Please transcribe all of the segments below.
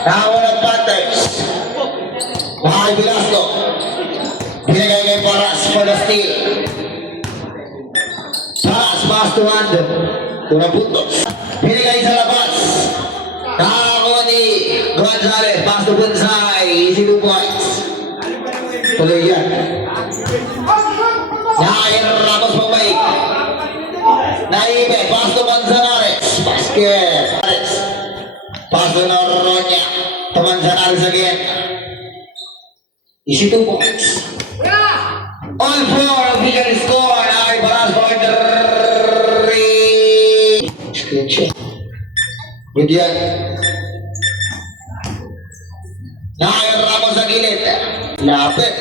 Tawa ng Panthers. Mahal Velasco. Binigay kay Paras for the steal. Paras, pass to hand. Unang puntos. Binigay sa labas. Tako ni Gonzalez. Pass to Bonsai. Easy 2 points. Tuloy yan. Nair Ramos pabalik. Naibe. Pass to Manzanares. Basket. Pass to Noroña. To Manzanares again. Easy 2 points. All four official score. Nakay Paras for 3. Screenshot. Good yan. Nakay Ramos sa gilid. Lapit.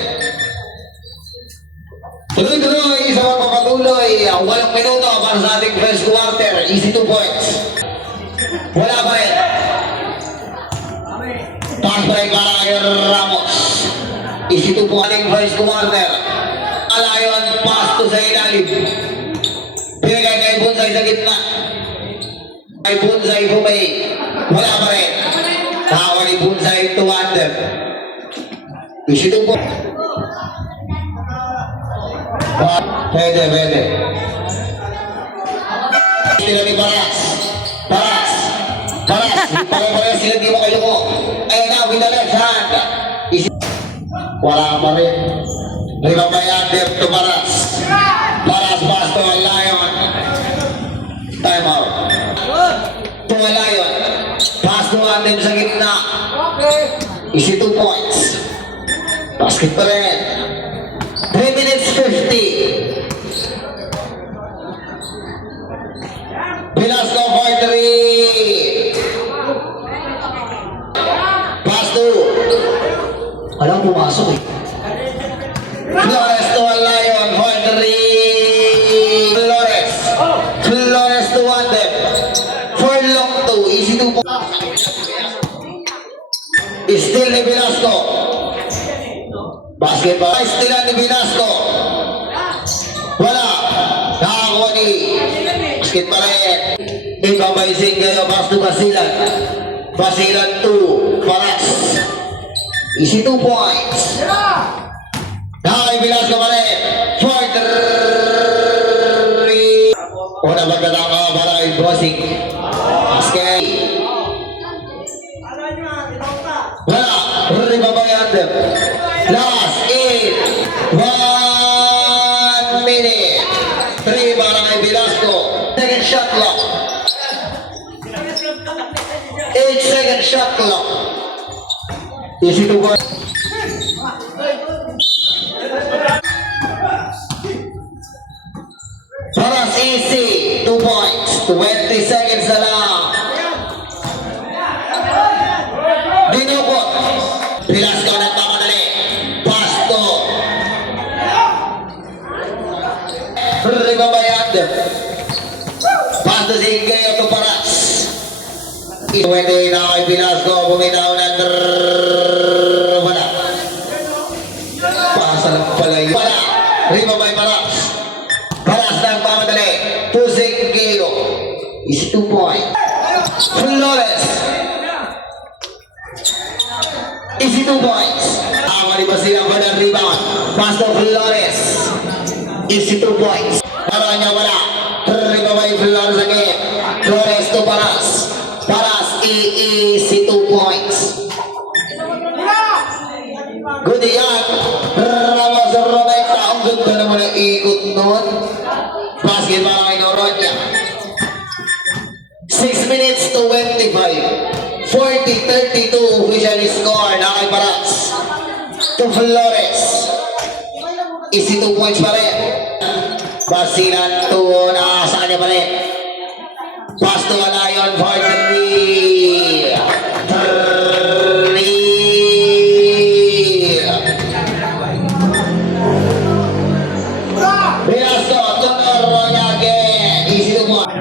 Tuloy-tuloy sa magpapatuloy. 8 minuto para sa ating first quarter. Easy 2 points. Wala pa rin. Pass break para kay Ramos. Easy 2 points. Ating first quarter. Alayon, pass to sa ilalim. Binigay kay Bonsai sa gitna. Kay Bonsai Fumay. Wala pa rin. Tawa ni Bonsai to under. Easy 2 points. Pwede. Sila ni Paras. Paras. Pare-pare sila di mo kayo ko. Ayun na, with the left hand. Wala pa rin. Ribabayander to Paras. Paras pass to Alayon. Time out. To Alayon. Pass to Andem sa gitna. Easy 2 points. Basket pa rin. 3 minutes 50. Velasco for 3. Pass to. Alam, pumasok eh. Flores to Alayon for 3. Flores to Andem. For long 2. Easy 2 points. Still ni Velasco. Basketball. Stilan ni Velasco. Wala. Nakakuha ni basketball rin. Ibabaysing kayo. Pass to Basilan. Basilan 2. Paras. Easy 2 points. Nakakay Velasco pa rin. 4-3. Una pagkatama para kay Bossing. Basket. Wala. Ribabayander. Last 1 minute. 3 para kay Velasco. Second shot clock. 8-second shot clock. Easy to work. Paras easy. 2 points. 20 seconds na lang. Dinukot. Velasco nagpapadali. Pasto. Ribabayander. Pasto si Ingeo to Paras. 20 na kay Velasco. Bumitaw na. Wala. Pasa lang pala yun. Wala. Ribabay Paras. Paras nagpapadali. To si Ingeo. Is 2 points. Flores. Easy 2 points. Awali ba sila ba ng rebound? Pass to Flores. Easy 2 points. Para niya wala. Ribabay Flores again. Flores to Paras. Paras easy 2 points. Good yan. Ramos Rometa. Ang ganda naman ang ikot nun. Basket para kay Noroña. 6 minutes to 25. 40-32 official score na kay Paras. To Flores. Easy 2 points pa rin. Basilan to sa kanya pa rin. Pass to Alayon for 3. Velasco to Noroña again. Easy 2 points.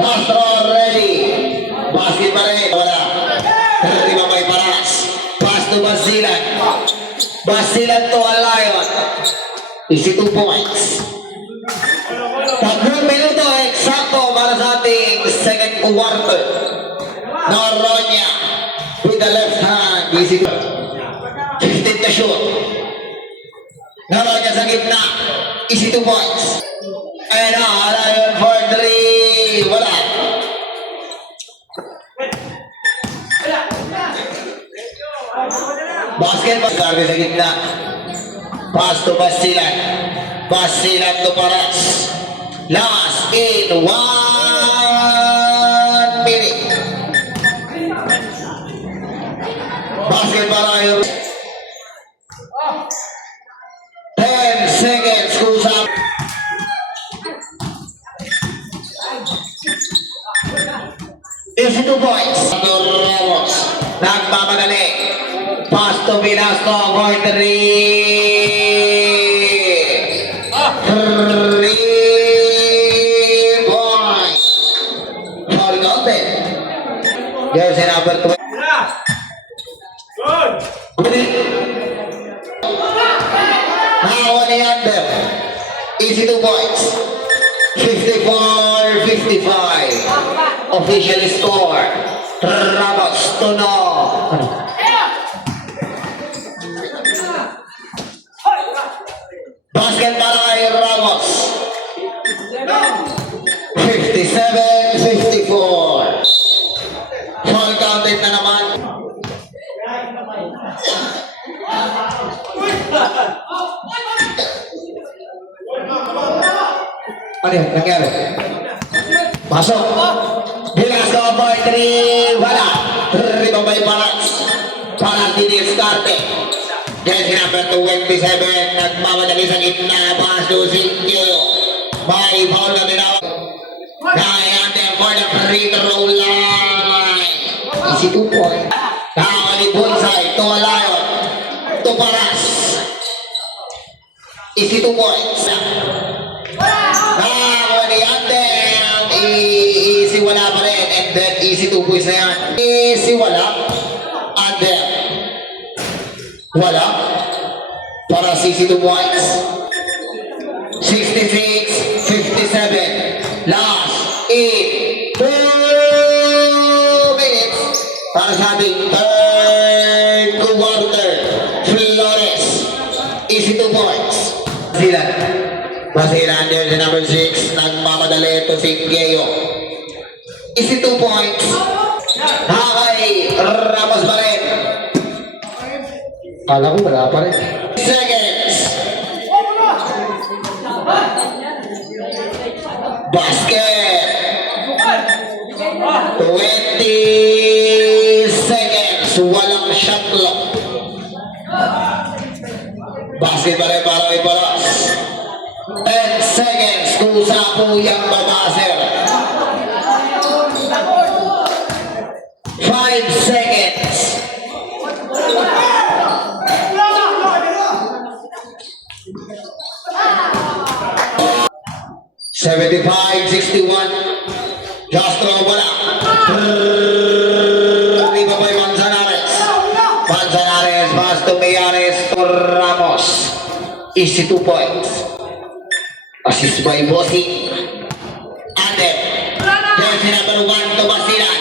Castro ready. Basket pa rin. Wala. Ribabay Paras. Pass to Basilan. Basilan to Alayon. Easy 2 points. Easy 2 points. Ayan na, Alayon for 3. Wala. Basketball. Sabi sa gitna. Pass to Basilan. Basilan to Paras. Last in 1 minute. Basketball Alayon. 10 seconds. Kusap. Easy 2 points. Ramos. Nagmamadali. Pass to Velasco for 3. 3 points. Foul counted. Jersey number 12. Now on the under. Easy 2 points. 54-55. Official score. Ramos to no. Basket para kay Ramos. 57-54. Foul counted na naman. Ano yun? Nangyari? Pasok. Velasco for 3. Wala. Ribabay Paras. Paras diniskarte. Jersey number 27. Nagmamadali sa gitna. Pass to Sinquio. May foul na tinawag. Kaya for the free throw line. Easy 2 point. Nakakali Bonsai. To Alayon. To Paras. Easy 2 points. Easy wala pa rin. And then easy 2 points na yan. Easy wala. And then wala. Para 62 points. 66-57. Last in 2 minutes. Para sa ating third quarter. Flores. Easy 2 points. Basilan jersey number 6. Nagmamadali ito si Geo. Easy 2 points. Hakay Ramos pa rin. Kala ko wala pa rin. Seconds. Basket. 20 seconds. Walang shot clock. Basket pa rin para may Paras. 10 seconds. Kusa po yung babaser. 5 seconds. $75-61. Castro wala. Ribabay Manzanares. Manzanares pass to Miyares for Ramos. Easy 2 points. Assist by Bossy. And then jersey number 1 to Basilan.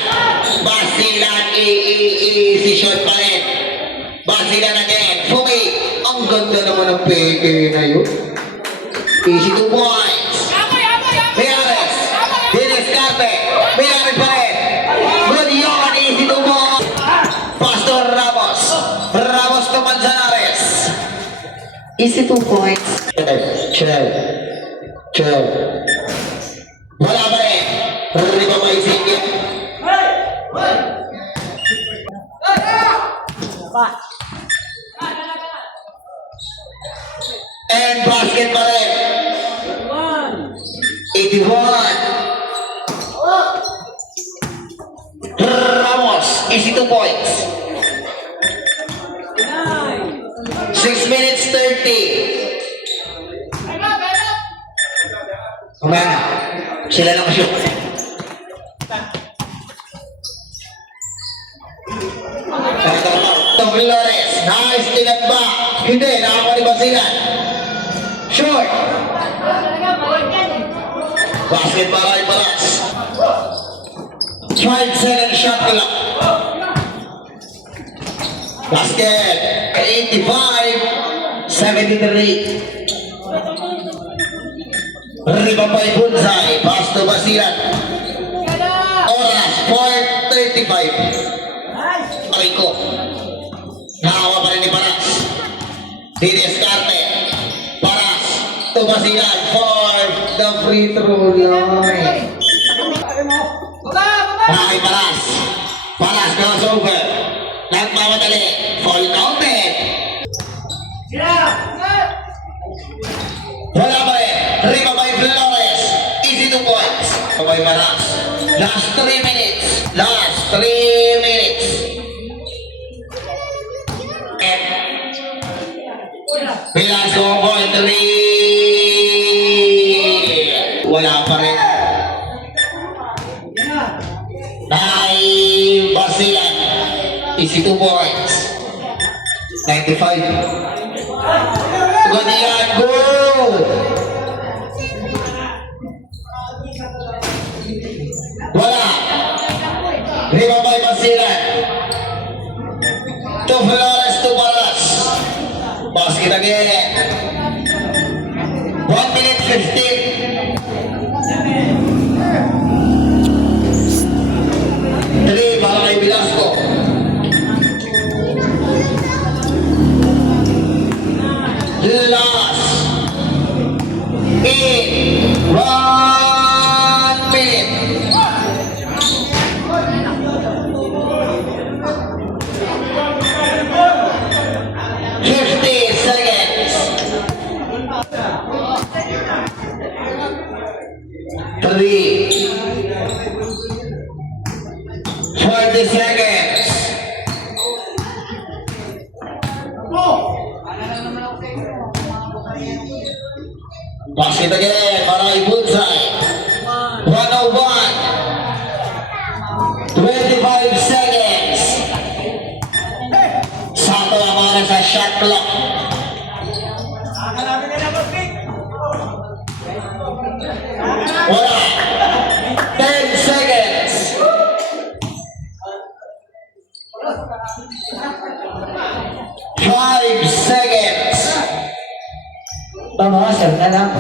Basilan, easy shot pa rin. Basilan again. Fuki. Ang ganda naman ng peke na yun. Easy 2 points. Miyares. Diniscarte. Miyares pa rin. Good yun. Easy 2 points. Pastor Ramos. Ramos to Manzanares. Easy 2 points. Chill. Wala ba rin? Riba ba isingin? And basket pa rin. 81. Ramos, easy 2 points. 6 minutes 30. Kumana, sila lang shoot. Flores, nice tinag ba? Hindi, nakakuha sila. Short. Basket para ay Paras. 12-second shot ko lang. Basket. 85-73. Ribabay Bunsay, pass to Basilan. Oras, 4:35. Aray ko. Nakawa pa rin ni Paras. Dinescarte. Paras to Basilan for the free throw line. Kay Paras. Paras, crossover. Nagmamadali. Fall counted. Wala pa rin. Ribabay Flores. Easy 2 points. Ribabay Paras. Last 3 minutes. Last 3 minutes. Pilaso for 3. Wala pa rin. Kay Basilan. Easy 2 points. 95. Good yan, good! Wala. Ribabay Basilan. To Flores to Paras. Basket again. 1 minute 15. 3 para kay Velasco. Last 1 minute. Seconds. 3 40 seconds. Basket again para kay Bunsay. 101. 25 seconds. Sakto ang mga sa shot clock. Wala. 10 seconds. 5 seconds. Bawasan na lang.